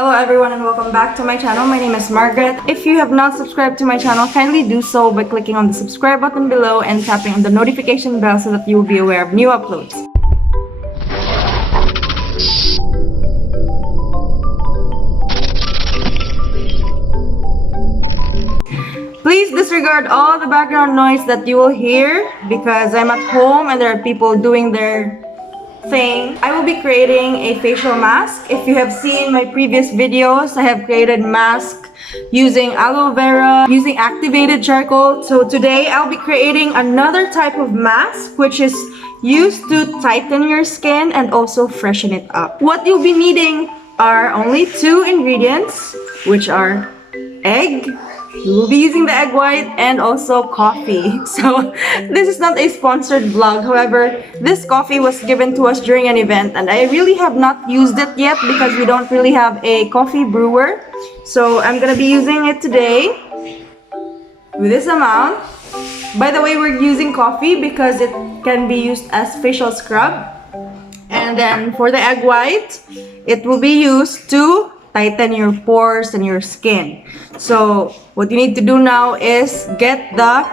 Hello everyone and welcome back to my channel. My name is Margrette. If you have not subscribed to my channel, kindly do so by clicking on the subscribe button below and tapping on the notification bell so that you will be aware of new uploads. Please disregard all the background noise that you will hear because I'm at home and there are people doing their thing. I will be creating a facial mask. If you have seen my previous videos, I have created mask using aloe vera, using activated charcoal. So today I'll be creating another type of mask which is used to tighten your skin and also freshen it up. What you'll be needing are only two ingredients, which are egg. We will be using the egg white and also coffee. So this is not a sponsored vlog. However, this coffee was given to us during an event and I really have not used it yet because we don't really have a coffee brewer. So I'm gonna be using it today with this amount. By the way, we're using coffee because it can be used as facial scrub. And then for the egg white, it will be used to tighten your pores and your skin. So what you need to do now is get the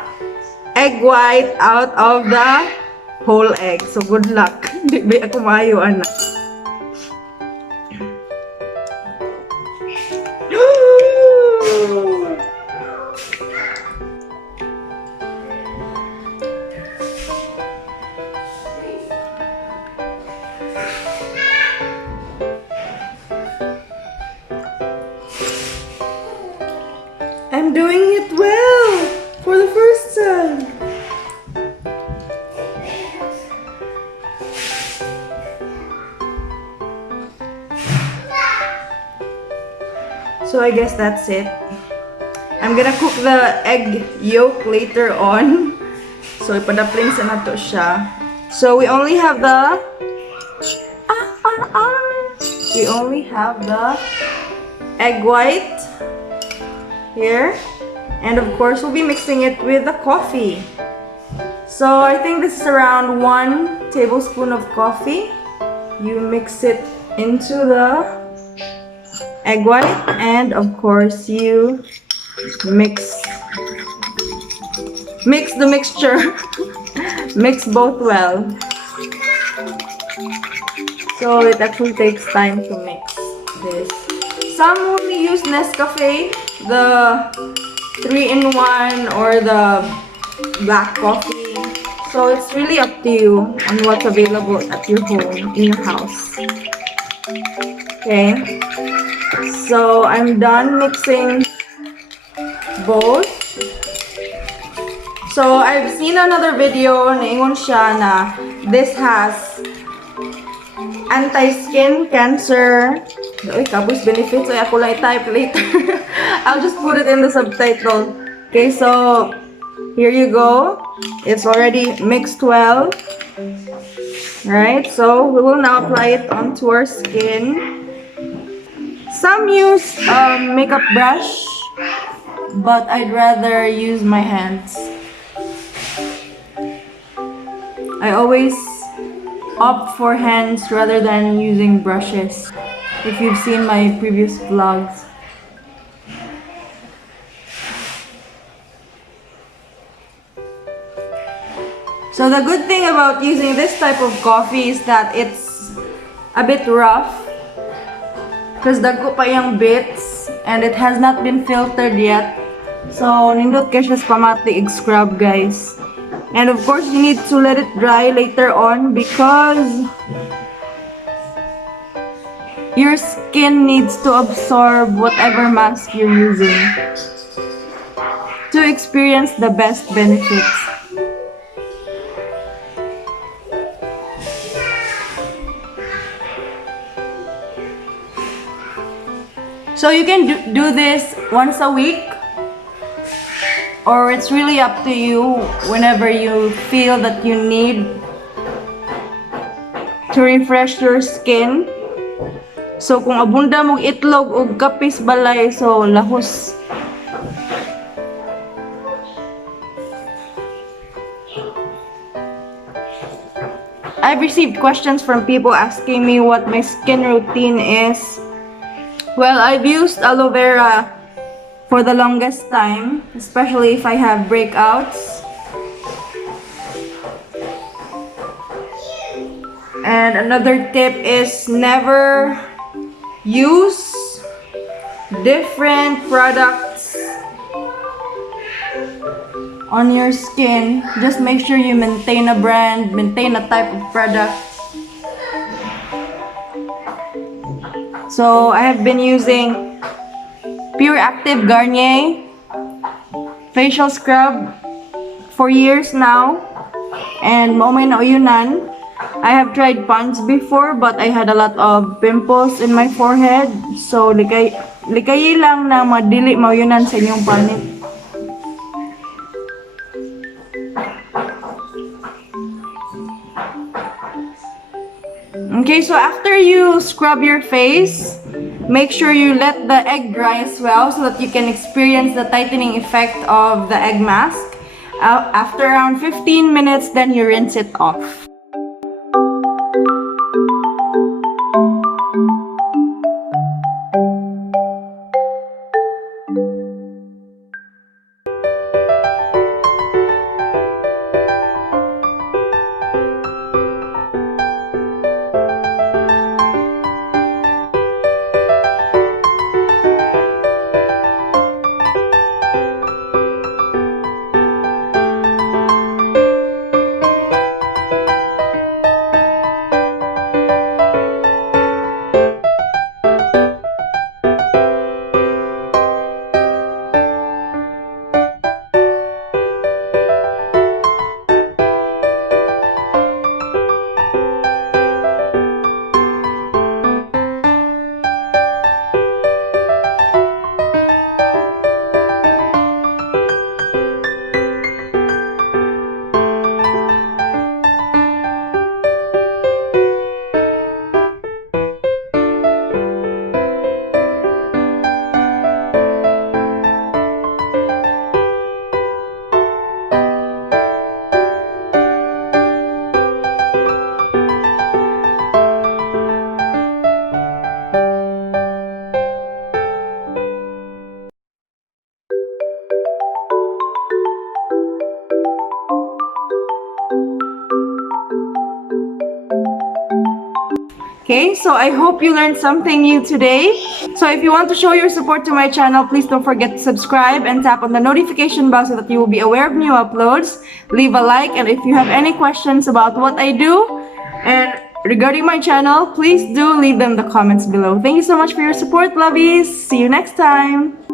egg white out of the whole egg. So good luck. Di ba ako maayo, anak? I'm doing it well for the first time. So I guess that's it. I'm gonna cook the egg yolk later on. So ipadapling sa nato siya. So we only have the egg white here, and of course we'll be mixing it with the coffee. So I think this is around 1 tablespoon of coffee. You mix it into the egg white and of course you mix the mixture. Mix both well. So it actually takes time to mix this. Some only use Nescafe, the 3-in-1 or the black coffee. So it's really up to you on what's available at your home, in your house. Okay. So I'm done mixing both. So I've seen another video na ingon siya na this has anti-skin cancer. Uy, kabus benefits. Ay, ako lang i-type later. I'll just put it in the subtitle. Okay, so here you go. It's already mixed well. Right, so we will now apply it onto our skin. Some use makeup brush, but I'd rather use my hands. I always opt for hands rather than using brushes. If you've seen my previous vlogs. So the good thing about using this type of coffee is that it's a bit rough because dagko pa yung bits and it has not been filtered yet. So nindot ka siya sa pamatig scrub, guys. And of course you need to let it dry later on because your skin needs to absorb whatever mask you're using to experience the best benefits. So you can do this once a week, or it's really up to you whenever you feel that you need to refresh your skin. So kung abunda mong itlog o kapis balay, so lahos. I've received questions from people asking me what my skin routine is Well, I've used aloe vera for the longest time, especially if I have breakouts. And another tip is never use different products on your skin. Just make sure you maintain a brand, maintain a type of product. So I have been using Pure Active Garnier facial scrub for years now, and Momay na Uyunan. I have tried Pond's before, but I had a lot of pimples in my forehead. So likay lang na madili mauyunan sa inyong panit. Okay, so after you scrub your face, make sure you let the egg dry as well so that you can experience the tightening effect of the egg mask. After around 15 minutes, then you rinse it off. Okay, so I hope you learned something new today. So if you want to show your support to my channel, please don't forget to subscribe and tap on the notification bell so that you will be aware of new uploads. Leave a like, and if you have any questions about what I do and regarding my channel, please do leave them in the comments below. Thank you so much for your support, lovies. See you next time.